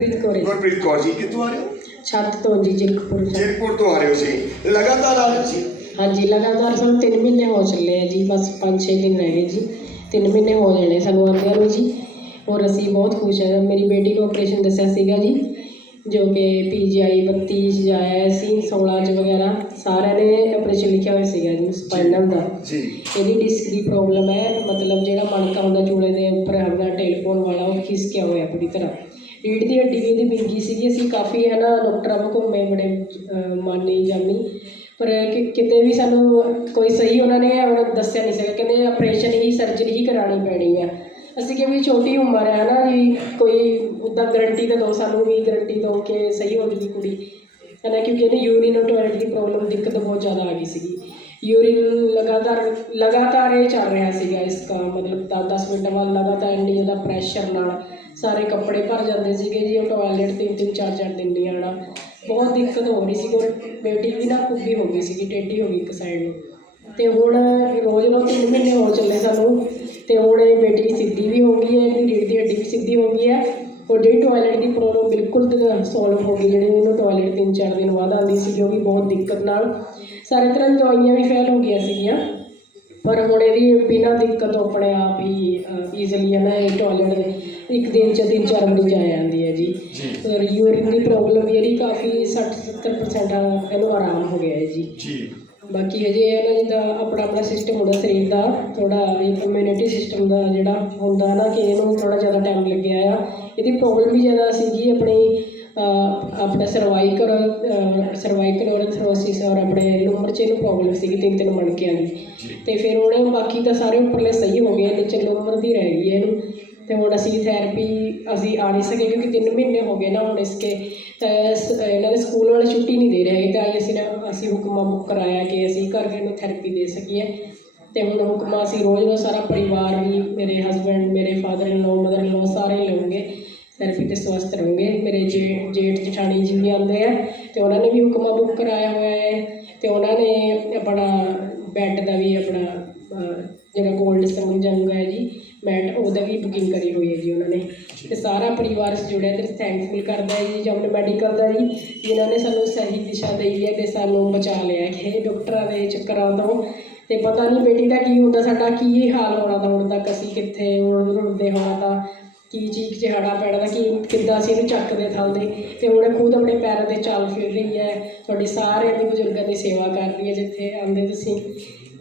ਗੁਰਪ੍ਰੀਤ ਕੌਰ ਜੀ ਕਿੱਥੋਂ ਆ ਰਹੇ ਹੋ? ਛੱਤ ਤੋਂ ਜੀ ਜੀਰਕਪੁਰ ਤੋਂ ਆ ਰਹੇ ਹੋ ਸੀ। ਲਗਾਤਾਰ ਆ ਰਹੇ ਸੀ? ਹਾਂਜੀ ਲਗਾਤਾਰ ਸਾਨੂੰ 3 ਮਹੀਨੇ ਹੋ ਚੱਲੇ ਆ ਜੀ। ਬਸ 5-6 ਦਿਨ ਰਹਿ ਗਏ ਜੀ। 3 ਮਹੀਨੇ ਹੋ ਜਾਣੇ ਸਾਨੂੰ ਆਉਂਦਿਆਂ ਨੂੰ ਜੀ। ਔਰ ਅਸੀਂ ਬਹੁਤ ਖੁਸ਼ ਹਾਂ। ਮੇਰੀ ਬੇਟੀ ਨੂੰ ਆਪਰੇਸ਼ਨ ਦੱਸਿਆ ਸੀਗਾ ਜੀ, ਜੋ ਕਿ PGI 32 'ਚ ਆਇਆ ਸੀ, 16 'ਚ ਵਗੈਰਾ ਸਾਰਿਆਂ ਨੇ ਆਪਰੇਸ਼ਨ ਲਿਖਿਆ ਹੋਇਆ ਸੀਗਾ ਜੀ ਸਪਾਈਨਲ ਦਾ ਜੀ। ਇਹਦੀ ਡਿਸਕ ਦੀ ਪ੍ਰੋਬਲਮ ਹੈ, ਮਤਲਬ ਜਿਹੜਾ ਮਣਕਾ ਹੁੰਦਾ ਚੂਲੇ ਦੇ ਉੱਪਰ ਆਪਣਾ ਟੈਲੀਫੋਨ ਵਾਲਾ ਉਹ ਖਿਸਕਿਆ ਹੋਇਆ ਪੂਰੀ ਤਰ੍ਹਾਂ। ਰੀੜ੍ਹ ਦੀ ਹੱਡੀ ਵੀ ਇਹਦੀ ਵਿੰਗੀ ਸੀਗੀ। ਅਸੀਂ ਕਾਫੀ ਹੈ ਨਾ ਡਾਕਟਰਾਂ ਕੋਲ ਘੁੰਮੇ, ਬੜੇ ਮਾਨੀ ਜਾਨੀ, ਪਰ ਕਿਤੇ ਵੀ ਸਾਨੂੰ ਕੋਈ ਸਹੀ ਉਹਨਾਂ ਨੇ ਦੱਸਿਆ ਨਹੀਂ ਸੀਗਾ। ਕਹਿੰਦੇ ਆਪਰੇਸ਼ਨ ਹੀ ਸਰਜਰੀ ਹੀ ਕਰਾਉਣੀ ਪੈਣੀ ਆ। ਅਸੀਂ ਕਿਹਾ ਵੀ ਛੋਟੀ ਉਮਰ ਹੈ ਨਾ ਜੀ, ਕੋਈ ਉੱਦਾਂ ਗਰੰਟੀ ਤਾਂ ਦਿਓ, ਸਾਨੂੰ ਵੀ ਗਰੰਟੀ ਦਿਓ ਕਿ ਸਹੀ ਹੋ ਜੂਗੀ ਕੁੜੀ ਹੈ ਨਾ, ਕਿਉਂਕਿ ਇਹਨੇ ਯੂਰੀਨ ਔਰ ਟੋਇਲਟ ਦੀ ਪ੍ਰੋਬਲਮ ਦਿੱਕਤ ਬਹੁਤ ਜ਼ਿਆਦਾ ਆ ਗਈ ਸੀਗੀ। यूरिन लगातार ये चल रहा सीगा। इसका मतलब 10-10 मिनट बाद लगातार इन्नी ज़्यादा प्रैशर नाल सारे कपड़े भर जाते सीगे जी। टॉयलेट 3-3 4-4 दिन नहीं आना, बहुत दिक्कत हो रही सी। और बेटी भी ना कुब्बी हो गई सी, टेढ़ी हो गई एक साइड में। तो हुण रोज़ 3 महीने हो चले सानू, तो हुण बेटी सीधी भी हो गई है, रीढ़ की हड्डी भी सीधी हो गई है। और जी टॉयलेट की प्रॉब्लम बिल्कुल सॉल्व हो गई। जी टॉयलेट 3-4 दिन बाद आती सी, वो भी बहुत दिक्कत नाल सारी तरह की दवाइयाँ भी फेल हो गई सीगियाँ, पर हुण इहदी बिना दिक्कत तो अपने आप ही ईजली है ना टॉयलेट एक दिन 3-4 वारी जा जाती है जी। और यूरिन की प्रॉब्लम भी यही काफ़ी 60-70% इहनूं आराम हो गया है जी। बाकी हजे है ना जिद्दां अपना अपना सिस्टम होंदा शरीर का, थोड़ा इम्यूनिटी सिस्टम का जिहड़ा होंदा ना कि इहनूं थोड़ा ज़्यादा टाइम लग्या आ। इहदी प्रॉब्लम भी ज़्यादा सीगी अपनी अपना सर्वाइकल और थ्रोसिस और अपने लुंबर च इन्हूं प्रॉब्लम सी 3-3 मणकियां की। तो फिर उन्हें बाकी तो सारे उपरले सही हो गए, नीचे लुंबर दी रह गई है इन्हूं। तो हुण असी थैरेपी असी आ नहीं सके क्योंकि 3 महीने हो गए ना हुण इसके। इन्हों के स्कूल वाले छुट्टी नहीं दे रहे, तो असी हुक्मा बुक कराया कि असी घर इन्हूं थैरेपी दे सकीए। तो हुण हुक्मा असी रोज़ सारा परिवार भी, मेरे हसबैंड, मेरे father in law, mother in law सारे ही लवेंगे थैरेपी तो स्वस्थ रहेंगे। मेरे जेठ जठानी जी भी आते हैं, तो उन्होंने भी हुक्मा बुक कराया हुआ है। तो उन्होंने अपना बैड का भी अपना जो गोल्ड जंग है जी मैट, वह भी बुकिंग करी हुई है जी उन्होंने। तो सारा परिवार से जुड़े तो थैंकफुल करता है जी जमन मैडिकल का जी, जिन्होंने सानू सही दिशा दी है तो सानू बचा लिया कि डॉक्टरों के चक्करां तो पता नहीं बेटी का की होंदा, साडा की हाल होना था हुण तक, असीं कित्थे रुलदे होना था, की चीख चहाड़ा पैना था, कि किद्दां असीं इहनूं चकदे थलदे। तो हुण खुद अपने पैरों पर चल फिर रही है। तुहाडी सारे दी बजुर्गों की सेवा कर रही है, जिथे आंदे तुसीं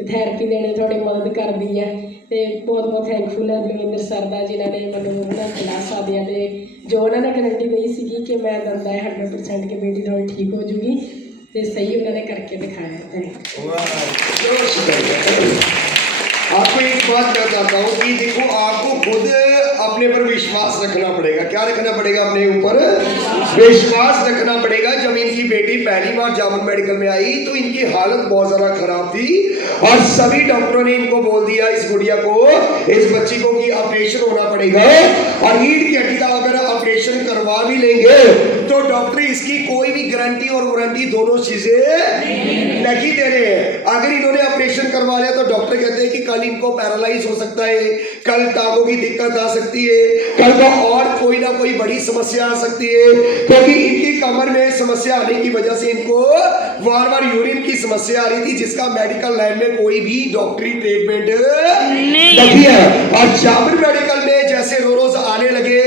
थैरेपी देने थोड़ी मदद कर दी है। तो बहुत बहुत थैंकफुल है बलविंदर सर का, जिन्होंने मैंने दिलासा दिया। तो जो उन्होंने गारंटी दी सी कि मैं दंदा है 100% कि बेटी थोड़ी ठीक हो जूगी, तो सही उन्होंने करके दिखाया। आपको एक बात मैं चाहता हूँ कि देखो आपको खुद अपने पर विश्वास रखना पड़ेगा। क्या रखना पड़ेगा? अपने ऊपर विश्वास रखना पड़ेगा। जब इनकी बेटी पहली बार जामन मेडिकल में आई तो इनकी हालत बहुत ज़्यादा खराब थी और सभी डॉक्टरों ने इनको बोल दिया, इस गुड़िया को, इस बच्ची को, कि ऑपरेशन होना पड़ेगा। और रीढ़ की हड्डी का अगर ऑपरेशन करवा भी लेंगे तो डॉक्टर इसकी कोई भी गारंटी और वारंटी दोनों चीज़ें नहीं दे रहे हैं। अगर इन्होंने ऑपरेशन करवा लिया तो डॉक्टर कहते हैं कि कल इनको पैरालाइज हो सकता है, कल टांगों की दिक्कत आ सकती है, कल को और कोई ना कोई बड़ी समस्या आ सकती है, क्योंकि इनकी कमर में समस्या आने की वजह से इनको बार बार यूरिन की समस्या आ रही थी, जिसका मेडिकल लाइन में कोई भी डॉक्टरी ट्रीटमेंट नहीं है। और जामन मेडिकल में जैसे रोज आने लगे,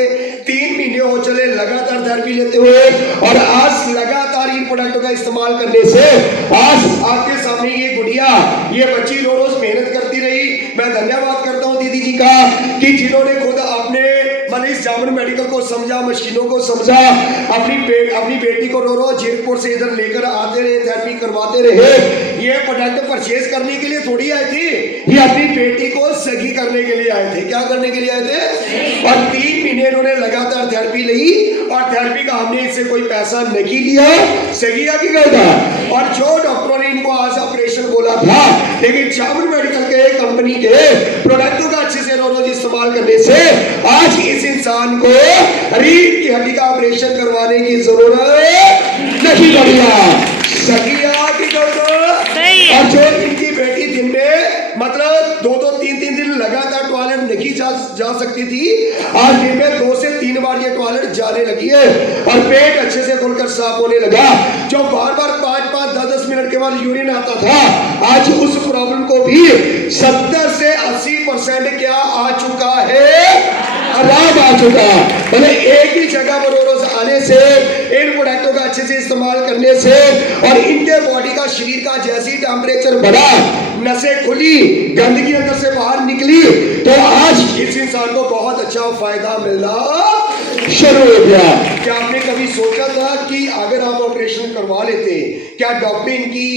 3 महीने हो चले लगातार थेरेपी लेते हुए, और आज लगातार इन प्रोडक्टों का इस्तेमाल करने से आज आपके सामने ये गुड़िया, ये बच्ची रोज मेहनत करती रही। मैं धन्यवाद करता हूँ दीदी जी का कि जिन्होंने खुद अपने इस जामन मेडिकल को समझा, मशीनों को समझा, अपनी बेटी को रोज जीरकपुर से इधर लेकर आते रहे, थेरेपी करवाते रहे। ये प्रोडक्ट परचेज करने के लिए थोड़ी आई थी, ये अपनी बेटी को सगी करने के लिए आए थे। क्या करने के लिए आए थे? और 3 महीने इन्होंने लगातार थेरेपी ली, और थेरेपी का हमने इससे कोई पैसा नहीं लिया, सही है कि गलत है? और जो डॉक्टरों ने इनको आज ऑपरेशन बोला था, लेकिन जामन मेडिकल के कंपनी के प्रोडक्टों का अच्छे से रोज इस्तेमाल करने से आज इस इंसान को रीढ़ की हड्डी का ऑपरेशन करवाने की जरूरत नहीं पड़ी। सही की गलत? और जो इनकी बेटी दिन में मतलब 2-2 3-3 दिन लगातार टॉयलेट नहीं जा जा सकती थी, आज दिन में 2 से 3 बार ये टॉयलेट जाने लगी है और पेट अच्छे से खुलकर साफ होने लगा। जो बार बार 5-5 10-10 मिनट के बाद यूरिन आता था, आज उस प्रॉब्लम को भी 70 से 80% क्या आ चुका है, आराम आ चुका। मतलब एक ही जगह पर रोज आने से, इन प्रोडक्टों का अच्छे से इस्तेमाल करने से और इनके बॉडी का, शरीर का जैसे ही टेम्परेचर बढ़ा, नसें खुली, गंदगी अंदर से बाहर निकली, तो आज इस इंसान को बहुत अच्छा फायदा मिलना शुरू हो गया। क्या आपने कभी सोचा था कि अगर आप ऑपरेशन करवा लेते, क्या डॉक्टर इनकी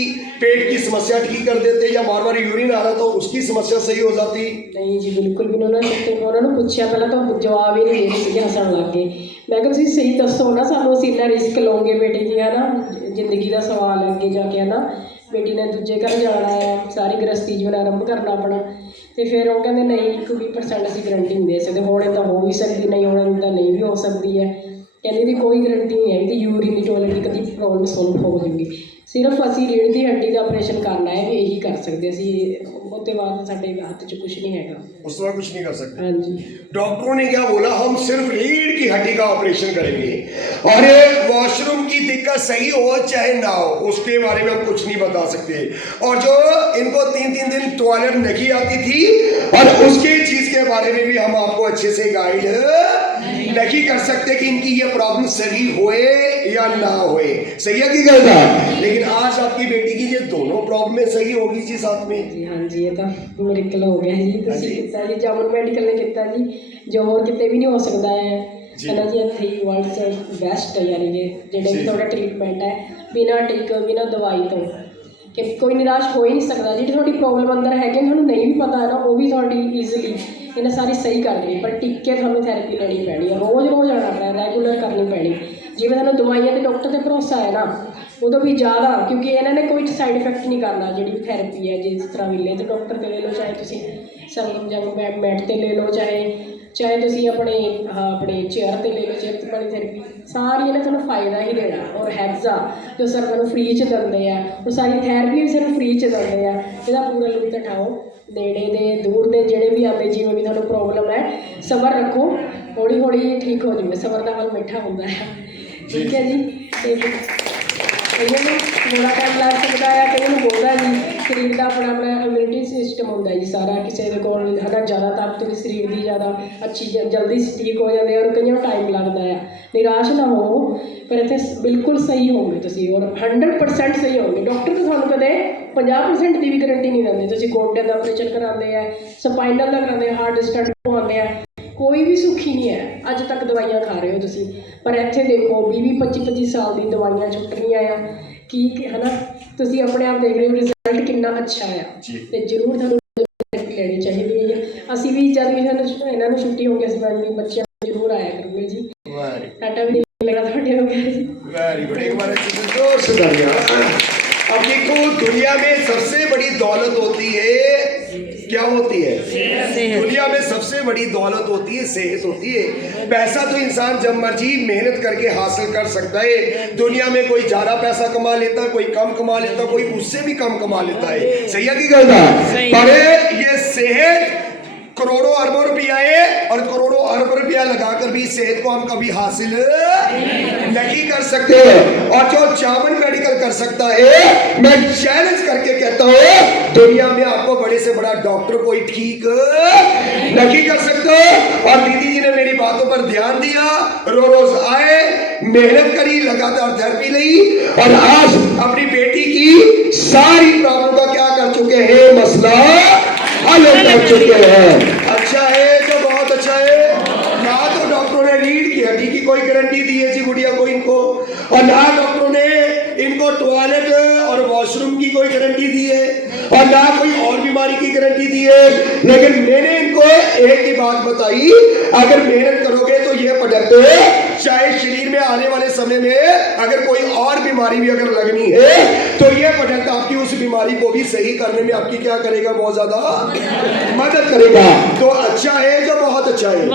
पेट की समस्या ठीक कर देते, या बार बार यूरिन आ रहा तो उसकी समस्या सही हो जाती? नहीं जी, बिल्कुल भी उन्होंने पूछा, पहला तो जवाब ही नहीं दे रहे, हसन लग गए। मैं कहा तुसीं सही दसो ना, सानू असीं इन्ना रिस्क लओगे बेटे की, है ना, जिंदगी का सवाल है अगे जाके, है ना, बेटी ने दूजे घर जाना है, सारी गृहस्थी जीवन आरंभ करना अपना। तो फिर वो कहते नहीं 20% असीं गारंटी नहीं दे सकते, हुण इदां हो भी सकती, नहीं होण इदां नहीं भी हो सकती है। कहने की कोई गारंटी नहीं है कि यूरिन की टॉयलेट की कभी प्रॉब्लम सॉल्व हो जाएगी। सिर्फ असीं रीढ़ की हड्डी का ऑपरेशन करना है, यही कर सकते असीं, उसके बाद साडे हाथ च कुछ नहीं हैगा, उस वक्त कुछ नहीं कर सकते। हाँ जी। डॉक्टरों ने क्या बोला, हम सिर्फ रीढ़ की हड्डी का ऑपरेशन करेंगे और वॉशरूम की दिक्कत सही हो चाहे ना हो, उसके बारे में हम कुछ नहीं बता सकते। और जो इनको 3-3 दिन टॉयलेट नहीं आती थी, और उसके चीज के बारे में भी हम आपको अच्छे से गाइड नहीं कर सकते कि इनकी ये प्रॉब्लम सही होए या ना होए, सही है कि गलत है। लेकिन आज आपकी बेटी की ये दोनों प्रॉब्लम सही होगी जी साथ में। जी हाँ जी, ये तो मिरेकल हो गया जी। तुसीं कीता जी, जामुन मैडिकल ने कीता जी, जो होर किते भी नहीं हो सकता है ना जी। इत्थे ही वर्ल्ड बेस्ट है, यानी कि जिहड़े भी तुहाडा ट्रीटमेंट है बिना टीके बिना दवाई तो, कि कोई निराश हो ही नहीं सकता। जी थोड़ी प्रॉब्लम अंदर है कि तुहानूं नहीं भी पता है ना, वो भी थोड़ी ईजिली इन्हें सारी सही कर देनी, पर टिक्के थानूं थैरेपी लेनी पैनी है, रोज़ आना पैना, रैगूलर करनी पैनी। जिवें थानूं दवाइयां ते डॉक्टर ते भरोसा है ना, उदों भी ज़्यादा, क्योंकि इन्होंने कोई साइड इफेक्ट नहीं करना। जी भी थैरेपी है जिस तरह भी ले, तो डॉक्टर ते ले लो, चाहे तुसीं संगम जंग मैट ते ले लो, चाहे तुसीं अपने अपने चेयर ते ले लो, चेयर ते वाली थैरेपी, सारी इन्हें तुहानूं फायदा ही देना। और हैग्जा जो सर तुहानूं फ्री च दिंदे आ, वो सारी थैरेपी भी सिर्फ फ्री च दिंदे आ। इहदा पूरा लुत्फ उठाओ, नेड़े दे दूर दे जिहड़े भी आंदे, जिवें भी तुहानूं प्रॉब्लम है, सबर रखो, हौली हौली ठीक हो जाए, सबर का फल मिठा होंदा है, ठीक है जी। कईयों में थोड़ा टाइम लग सकता है, कईयों में होता जी, शरीर का अपना अपना इम्यूनिटी सिस्टम होता है जी सारा, किसी के कोल है ना ज़्यादा ताकत शरीर की, ज़्यादा अच्छी जल्दी ठीक हो जाते हैं, और कईयों टाइम लगता है। निराश ना हो, पर इतने बिल्कुल सही होंगे तुसीं, और 100% सही होंगे। डॉक्टर तो थानूं कदे 50% की भी गारंटी नहीं देंगे। तुसीं गोडे का ऑपरेशन कराते हैं, स्पाइनल का कराते हैं, हार्ट स्टंट पवाते हैं, कोई भी सुखी नहीं है। अज तक दवाइयां खा रहे हो तुसीं, पर इत्थे देखो 20-25 साल की दवाइयां छुट रही है कि है ना, तुसीं अपने आप देख रहे हो रिजल्ट कितना अच्छा है, तो जरूर थानूं थैरेपी लेनी चाहिए है। असीं भी जब भी सानूं इन्हां नूं छुट्टी हो गई, असीं अपने बच्चों जरूर आया करूँगे जी, साडा भी नहीं लगा तुहाडे हो गया जी। वेरी गुड, एक बार जोर से तालियां। अब देखो, दुनिया में सबसे बड़ी दौलत होती है, क्या होती है? दुनिया में सबसे बड़ी दौलत होती है सेहत होती है। पैसा तो इंसान जब मर्जी मेहनत करके हासिल कर सकता है। दुनिया में कोई ज़्यादा पैसा कमा लेता, कोई कम कमा लेता, कोई उससे भी कम कमा लेता है, सही है कि गलत है? पर ये सेहत करोड़ों अरबों रुपया है, और करोड़ों अरब रुपया लगाकर भी सेहत को हम कभी हासिल नहीं कर सकते। और जो जामुन मेडिकल कर सकता है, मैं चैलेंज करके कहता हूँ, दुनिया में आपको बड़े से बड़ा डॉक्टर कोई ठीक नहीं कर सकता। और दीदी जी ने मेरी बातों पर ध्यान दिया, रोज आए, मेहनत करी, लगातार थेरेपी ली, और आज अपनी बेटी की सारी प्रॉब्लम का क्या कर चुके हैं, मसला हल कर चुके हैं। अच्छा है, जो बहुत अच्छा है। ना तो डॉक्टरों ने रीढ़ की हड्डी की कोई गारंटी दी है जी गुड़िया को, इनको, और ना डॉक्टरों ने इनको टॉयलेट और वॉशरूम की कोई गारंटी दी है, और ना कोई और बीमारी की गारंटी दी है। लेकिन मैंने इनको एक ही बात बताई, अगर मेहनत करोगे तो ये प्रोडक्ट, चाहे शरीर में आने वाले समय में अगर कोई और बीमारी भी अगर लगनी है, तो ये प्रोडक्ट आपकी उस बीमारी को भी सही करने में आपकी क्या करेगा, बहुत ज्यादा मदद करेगा। तो अच्छा है, जो बहुत अच्छा है।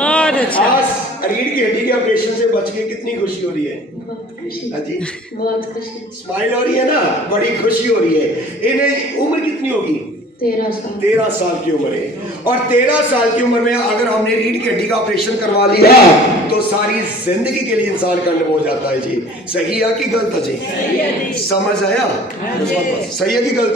आज रीढ़ की हड्डी के ऑपरेशन से बच के कितनी खुशी हो रही है? बहुत खुशी, हाँ जी, बहुत खुशी, स्माइल हो रही है ना, बड़ी खुशी हो रही है। इन्हें उम्र कितनी होगी? 13 साल 13 साल की उम्र है। और 13 साल की उम्र में अगर हमने रीढ़ की हड्डी का ऑपरेशन करवा लिया तो सारी जिंदगी के लिए इंसान खंड हो जाता है जी। सही है कि गलत है जी? समझ आया? सही है कि गलत?